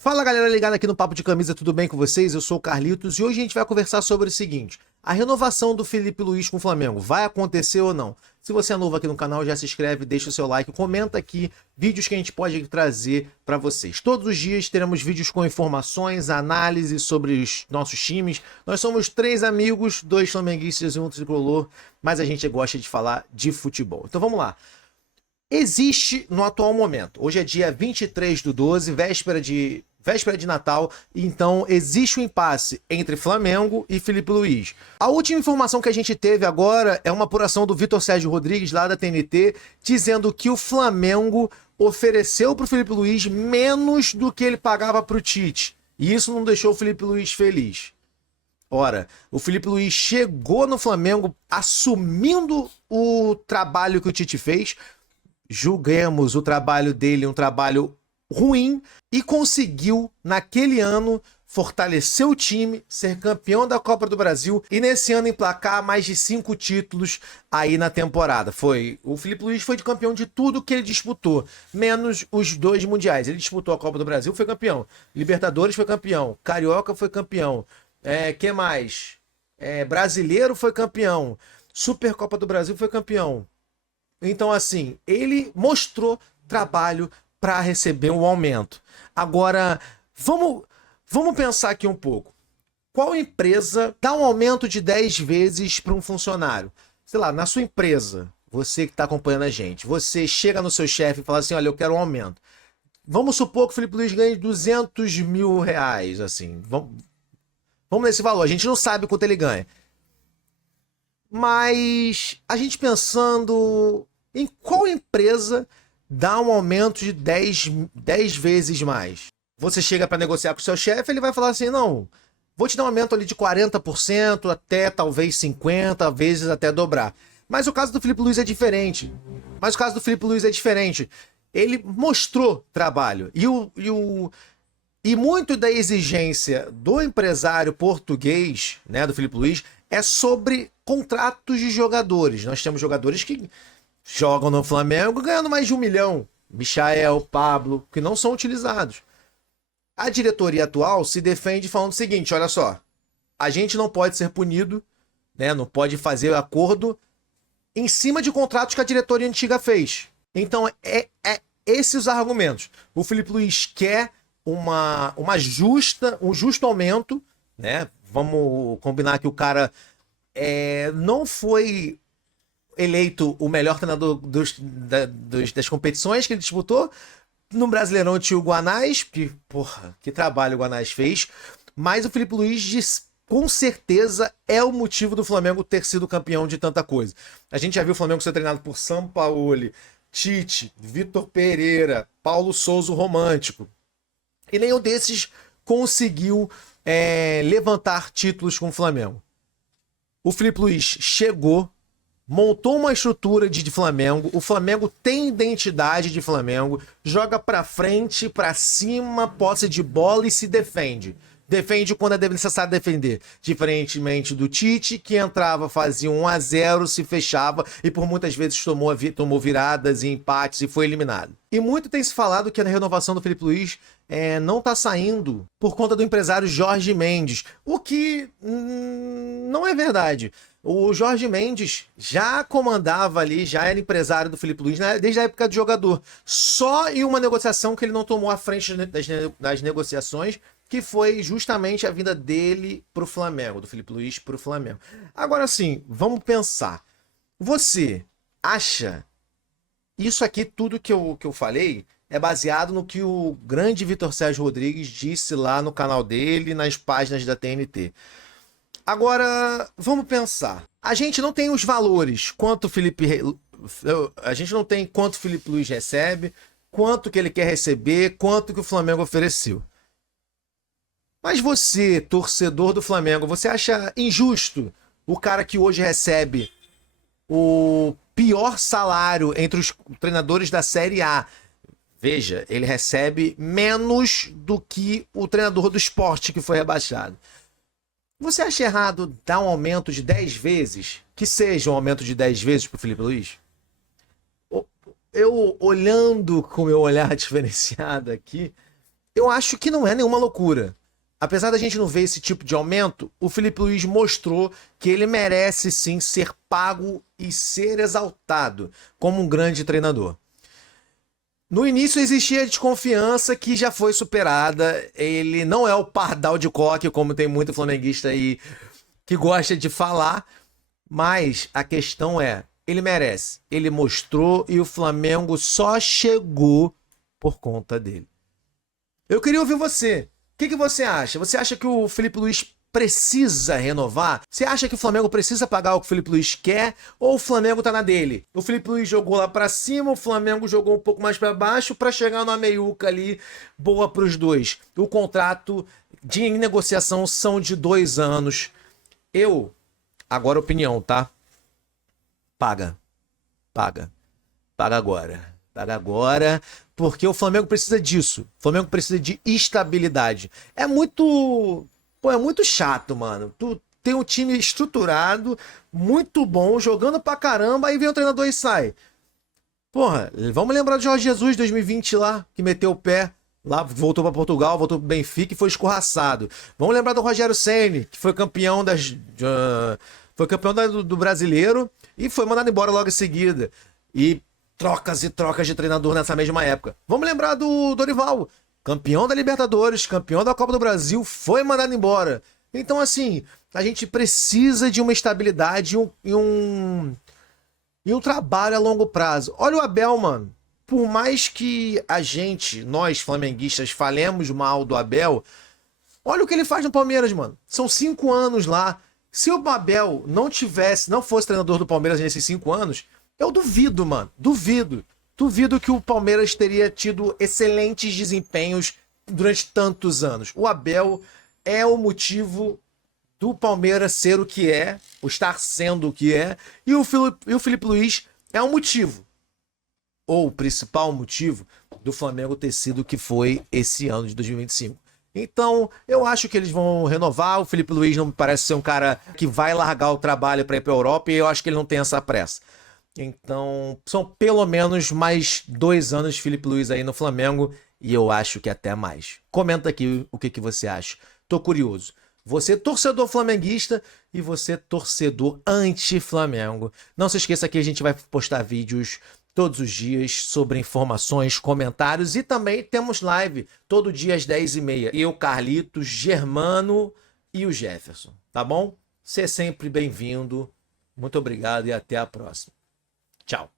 Fala galera ligada aqui no Papo de Camisa, tudo bem com vocês? Eu sou o Carlitos e hoje a gente vai conversar sobre o seguinte: a renovação do Filipe Luís com o Flamengo vai acontecer ou não? Se você é novo aqui no canal, já se inscreve, deixa o seu like, comenta aqui vídeos que a gente pode trazer para vocês. Todos os dias teremos vídeos com informações, análises sobre os nossos times. Nós somos 3 amigos, 2 flamenguistas e um tricolor, mas a gente gosta de falar de futebol. Então vamos lá. Existe no atual momento, hoje é dia 23/12, véspera de Natal, então existe um impasse entre Flamengo e Filipe Luís. A última informação que a gente teve agora é uma apuração do Vitor Sérgio Rodrigues, lá da TNT, dizendo que o Flamengo ofereceu para o Filipe Luís menos do que ele pagava para o Tite. E isso não deixou o Filipe Luís feliz. Ora, o Filipe Luís chegou no Flamengo assumindo o trabalho que o Tite fez. Julguemos o trabalho dele um trabalho ruim e conseguiu, naquele ano, fortalecer o time, ser campeão da Copa do Brasil e nesse ano emplacar mais de 5 títulos aí na temporada. O Filipe Luís foi de campeão de tudo que ele disputou, menos os 2 mundiais. Ele disputou a Copa do Brasil, foi campeão. Libertadores foi campeão. Carioca foi campeão. Que mais? Brasileiro foi campeão. Supercopa do Brasil foi campeão. Então, assim, ele mostrou trabalho para receber um aumento. Agora, vamos pensar aqui um pouco. Qual empresa dá um aumento de 10 vezes para um funcionário? Sei lá, na sua empresa, você que está acompanhando a gente, você chega no seu chefe e fala assim, olha, eu quero um aumento. Vamos supor que o Filipe Luís ganhe 200 mil reais, assim. Vamos nesse valor, a gente não sabe quanto ele ganha. Mas a gente pensando em qual empresa dá um aumento de 10 vezes mais. Você chega para negociar com o seu chefe, ele vai falar assim, não, vou te dar um aumento ali de 40%, até talvez 50%, às vezes até dobrar. Mas o caso do Filipe Luís é diferente. Ele mostrou trabalho. E muito da exigência do empresário português, né, do Filipe Luís, é sobre contratos de jogadores. Nós temos jogadores que jogam no Flamengo ganhando mais de 1 milhão. Michael, Pablo, que não são utilizados. A diretoria atual se defende falando o seguinte, olha só, a gente não pode ser punido, né, não pode fazer acordo em cima de contratos que a diretoria antiga fez. Então, esses os argumentos. O Filipe Luís quer um justo aumento, né? Vamos combinar que o cara não foi eleito o melhor treinador das competições que ele disputou. No Brasileirão tinha o Guanais, que trabalho o Guanais fez, mas o Filipe Luís com certeza é o motivo do Flamengo ter sido campeão de tanta coisa. A gente já viu o Flamengo ser treinado por Sampaoli, Tite, Vitor Pereira, Paulo Souza o Romântico, e nenhum desses conseguiu levantar títulos com o Flamengo. O Filipe Luís chegou, montou uma estrutura de Flamengo, o Flamengo tem identidade de Flamengo, joga pra frente, pra cima, posse de bola e se defende. Defende quando é necessário defender. Diferentemente do Tite, que entrava, fazia 1-0, se fechava e por muitas vezes tomou viradas e empates e foi eliminado. E muito tem se falado que a renovação do Filipe Luís não tá saindo por conta do empresário Jorge Mendes, o que não é verdade. O Jorge Mendes já comandava ali, já era empresário do Filipe Luís, né, desde a época de jogador. Só em uma negociação que ele não tomou à frente das negociações, que foi justamente a vinda dele pro Flamengo, do Filipe Luís pro Flamengo. Agora sim, vamos pensar. Você acha... Isso aqui, tudo que eu falei, é baseado no que o grande Vitor Sérgio Rodrigues disse lá no canal dele, nas páginas da TNT. Agora, vamos pensar. A gente não tem os valores, a gente não tem quanto o Filipe Luís recebe, quanto que ele quer receber, quanto que o Flamengo ofereceu. Mas você, torcedor do Flamengo, você acha injusto o cara que hoje recebe o pior salário entre os treinadores da Série A? Veja, ele recebe menos do que o treinador do Sport que foi rebaixado. Você acha errado dar um aumento de 10 vezes? Que seja um aumento de 10 vezes para o Filipe Luís? Eu, olhando com o meu olhar diferenciado aqui, eu acho que não é nenhuma loucura. Apesar da gente não ver esse tipo de aumento, o Felipe Luiz mostrou que ele merece sim ser pago e ser exaltado como um grande treinador. No início existia a desconfiança que já foi superada. Ele não é o pardal de coque, como tem muito flamenguista aí que gosta de falar, mas a questão é, ele merece. Ele mostrou e o Flamengo só chegou por conta dele. Eu queria ouvir você. O que você acha? Você acha que o Felipe Luiz precisa renovar? Você acha que o Flamengo precisa pagar o que o Felipe Luiz quer? Ou o Flamengo tá na dele? O Felipe Luiz jogou lá pra cima, o Flamengo jogou um pouco mais pra baixo pra chegar numa meiuca ali boa pros dois. O contrato de negociação são de 2 anos. Agora opinião, tá? Paga. Paga. Paga agora. Paga agora, porque o Flamengo precisa disso. O Flamengo precisa de estabilidade. É muito. Pô, é muito chato, mano. Tu tem um time estruturado, muito bom, jogando pra caramba, aí vem o treinador e sai. Porra, vamos lembrar do Jorge Jesus 2020 lá, que meteu o pé. Lá voltou pra Portugal, voltou pro Benfica e foi escorraçado. Vamos lembrar do Rogério Ceni, que foi campeão foi campeão do brasileiro e foi mandado embora logo em seguida. E trocas e trocas de treinador nessa mesma época. Vamos lembrar do Dorival, campeão da Libertadores, campeão da Copa do Brasil, foi mandado embora. Então, assim, a gente precisa de uma estabilidade e um trabalho a longo prazo. Olha o Abel, mano. Por mais que a gente, nós flamenguistas, falemos mal do Abel, olha o que ele faz no Palmeiras, mano. São 5 anos lá. Se o Abel não fosse treinador do Palmeiras nesses 5 anos, eu duvido, mano. Duvido. Duvido que o Palmeiras teria tido excelentes desempenhos durante tantos anos. O Abel é o motivo do Palmeiras ser o que é, ou estar sendo o que é, e o Felipe Luiz é o motivo, ou o principal motivo, do Flamengo ter sido o que foi esse ano de 2025. Então, eu acho que eles vão renovar. O Felipe Luiz não me parece ser um cara que vai largar o trabalho para ir para a Europa, e eu acho que ele não tem essa pressa. Então, são pelo menos mais 2 anos de Felipe Luiz aí no Flamengo, e eu acho que até mais. Comenta aqui o que você acha. Tô curioso. Você torcedor flamenguista e você torcedor anti-Flamengo. Não se esqueça que a gente vai postar vídeos todos os dias sobre informações, comentários, e também temos live todo dia às 10h30. Eu, Carlitos, Germano e o Jefferson, tá bom? Você é sempre bem-vindo. Muito obrigado e até a próxima. Tchau.